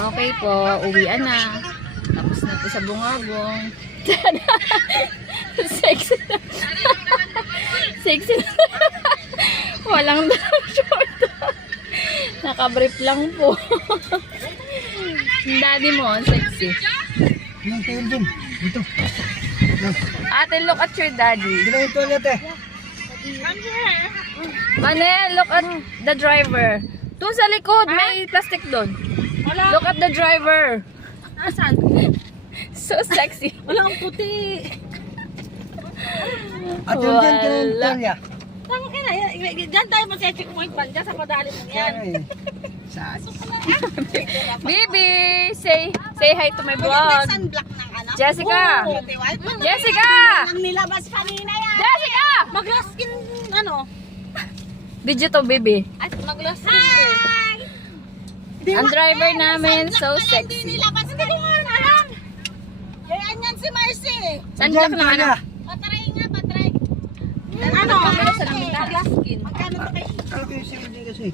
Okay po, uwian na. Tapos na po sa bungabong. Sexy na. Sexy na. Walang dalang short. Nakabrief lang po. Daddy mo, sexy. Yung tayo din. Dito. Ate, look at your daddy. Dito yung toilet eh. Manel, look at the driver. Doon sa likod, may plastic doon. Look at the driver. Asan? So sexy. Wala ang puti. At yun dyan ka ng Wala. Tonya. Tama ka na. Diyan tayo mag-check point pa. Diyan sa padali mo yan. Saan? Bibi, say hi to my vlog. Sunblock ng ano? Jessica. Jessica. Ang nilabas kanina yan. Jessica. Mag-glass skin, ano? Video to, baby. At mag-glass skin. Hi! Ang driver namin, so sexy. Nilabas ka ko nga alam. Yan yan si Marcy. Sunblock na ano? Patry nga, patry. Ano? Mag-glass skin. Magkano ba kayo? Ano kayo single kasi?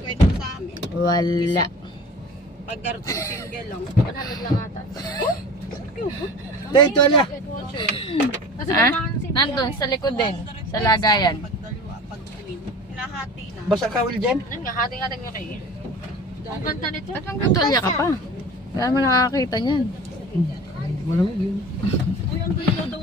Pwede sa amin. Wala. Pag-garto single lang. 100 lang ata. Dahil Tonya. Ha? Nandun, sa likod din. Sa lagayan. Pag-dalawa, pag-clean. Hinahati na. Basta kawil dyan? Ano nga, hati-hati nga kayo. Ang ganda nito. Natulya ka pa. Wala mo nakakita niyan. Malamig yun. Uy, ang ganda daw